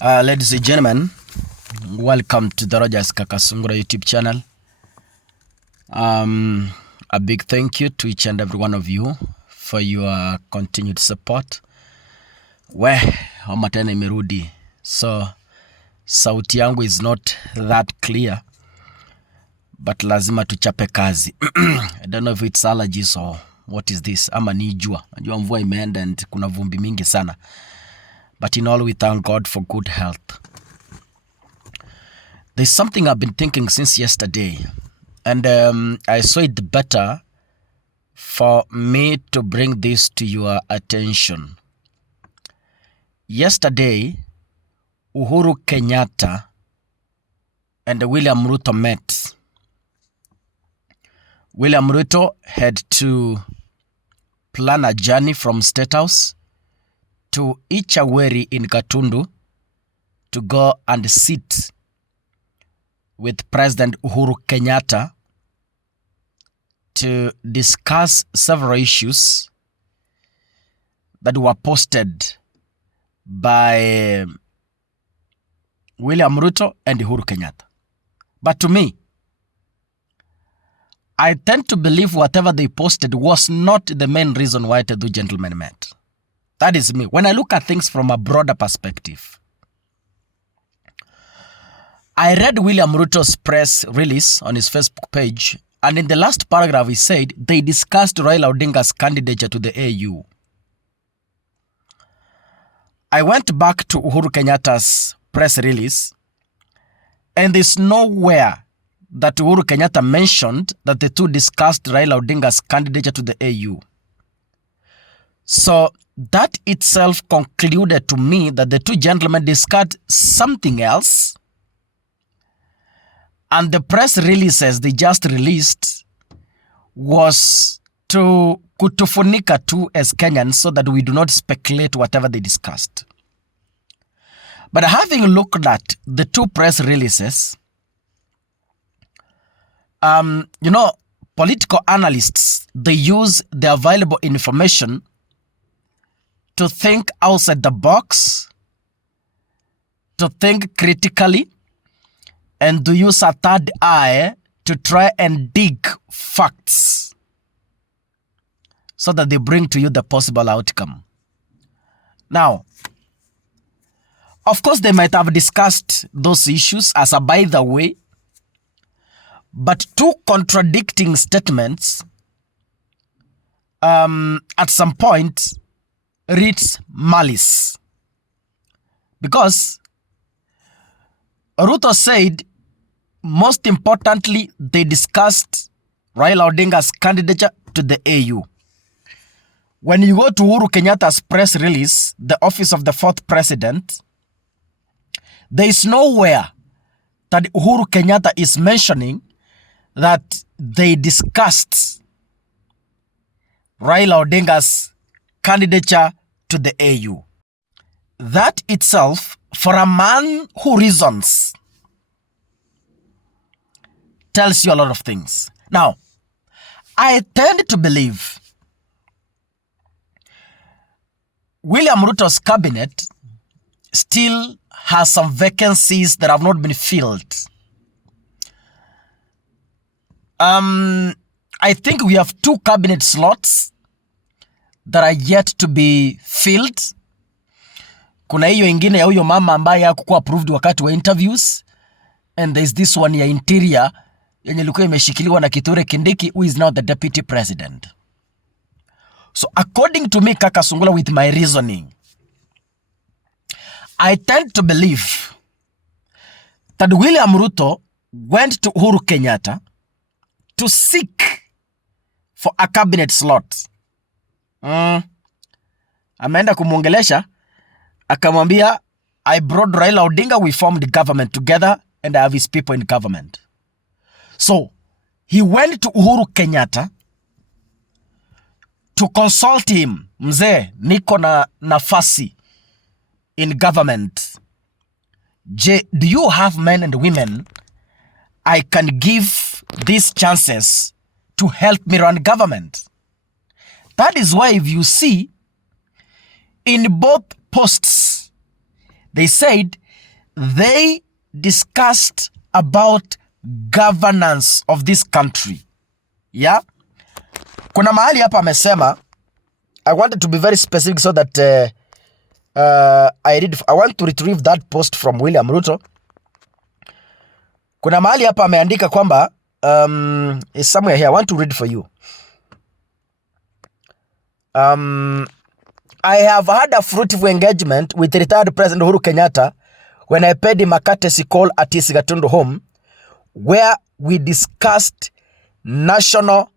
Ladies and gentlemen, welcome to the Rogers Kakasungura YouTube channel. A big thank you to each and every one of you for your continued support. Homa tena imerudi, so sauti yangu is not that clear, but lazima tuchape kazi. I don't know if it's allergies or what is this, ama ni jua. Najua mvua imeenda and kuna vumbi mingi sana. But in all, we thank God for good health. There's something I've been thinking since yesterday, and I saw it better for me to bring this to your attention. Yesterday, Uhuru Kenyatta and William Ruto met. William Ruto had to plan a journey from State House to Ichaweri in Gatundu to go and sit with President Uhuru Kenyatta to discuss several issues that were posted by William Ruto and Uhuru Kenyatta. But to me, I tend to believe whatever they posted was not the main reason why the two gentlemen met. That is me. When I look at things from a broader perspective, I read William Ruto's press release on his Facebook page, and in the last paragraph he said they discussed Raila Odinga's candidature to the AU. I went back to Uhuru Kenyatta's press release, and there's nowhere that Uhuru Kenyatta mentioned that the two discussed Raila Odinga's candidature to the AU. So that itself concluded to me that the two gentlemen discussed something else, and the press releases they just released was to kutufunika tu as Kenyans so that we do not speculate whatever they discussed. But having looked at the two press releases, political analysts, they use the available information to think outside the box, to think critically, and to use a third eye to try and dig facts so that they bring to you the possible outcome. Now, of course, they might have discussed those issues as a by the way, but two contradicting statements at some point reads malice. Because Ruto said, most importantly, they discussed Raila Odinga's candidature to the AU. When you go to Uhuru Kenyatta's press release, the office of the fourth president, there is nowhere that Uhuru Kenyatta is mentioning that they discussed Raila Odinga's candidature to the AU. That itself, for a man who reasons, tells you a lot of things. Now, I tend to believe William Ruto's cabinet still has some vacancies that have not been filled. I think we have 2 cabinet slots that are yet to be filled. Kuna hiyo ingine ya huyo mama ambaye hakukuwa approved wakati wa interviews, and there's this one ya interior yenye ilikuwa imeshikiliwa na Kithure Kindiki, who is now the deputy president. So according to me, Kakasungura, with my reasoning, I tend to believe that William Ruto went to Uhuru Kenyatta to seek for a cabinet slot. Ameenda kumuongelesha, akamwambia, I brought Raila Odinga, we formed the government together, and I have his people in government. So, he went to Uhuru Kenyatta to consult him. Mzee, niko na nafasi in government. Do you have men and women I can give these chances to help me run government? That is why if you see, in both posts, They said they discussed about governance of this country. Yeah? Kuna mahali hapa amesema, I wanted to be very specific so that I want to retrieve that post from William Ruto. Kuna mahali hapa ameandika kwamba is somewhere here. I want to read for you. I have had a fruitful engagement with retired President Uhuru Kenyatta when I paid him a courtesy call at his Gatundu home, where we discussed national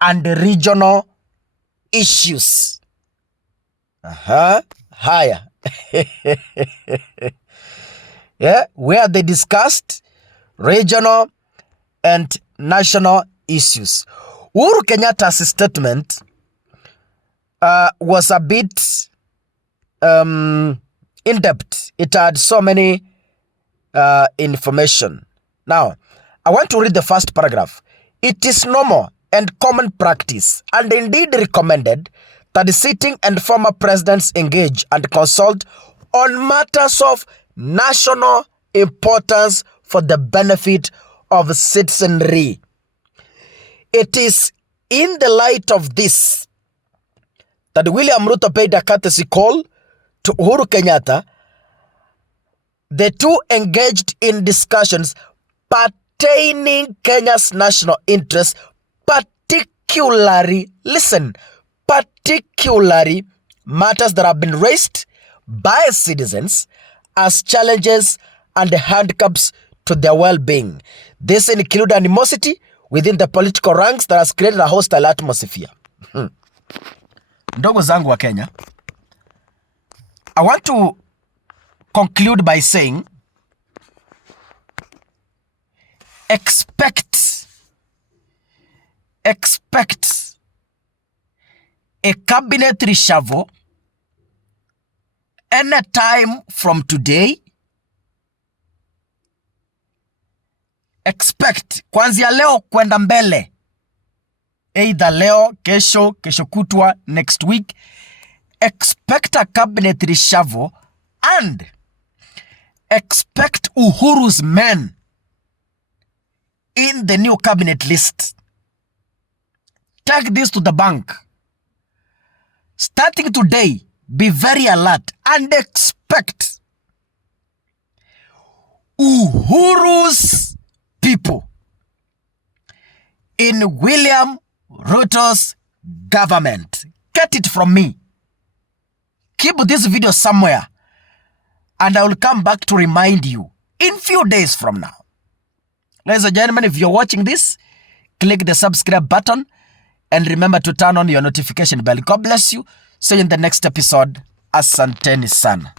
and regional issues. Higher. Yeah, where they discussed regional and national issues. Uhuru Kenyatta's statement was a bit in-depth. It had so many information. Now, I want to read the first paragraph. It is normal and common practice, and indeed recommended, that the sitting and former presidents engage and consult on matters of national importance for the benefit of citizenry. It is in the light of this that William Ruto paid a courtesy call to Uhuru Kenyatta. The two engaged in discussions pertaining Kenya's national interests, particularly matters that have been raised by citizens as challenges and handicaps to their well-being. This include animosity within the political ranks that has created a hostile atmosphere. Ndogo zangu wa Kenya, I want to conclude by saying, expect a cabinet reshuffle any time from today. Expect kuanzia leo kwenda mbele, either leo, kesho kutwa, next week. Expect a cabinet reshuffle and expect Uhuru's men in the new cabinet list. Take this to the bank. Starting today, be very alert and expect Uhuru's people in William Ruto's government. Get it from me. Keep this video somewhere and I will come back to remind you in few days from now. Ladies and gentlemen, if you're watching this, click the subscribe button and remember to turn on your notification bell. God bless you. See you in the next episode. Asanteni sana.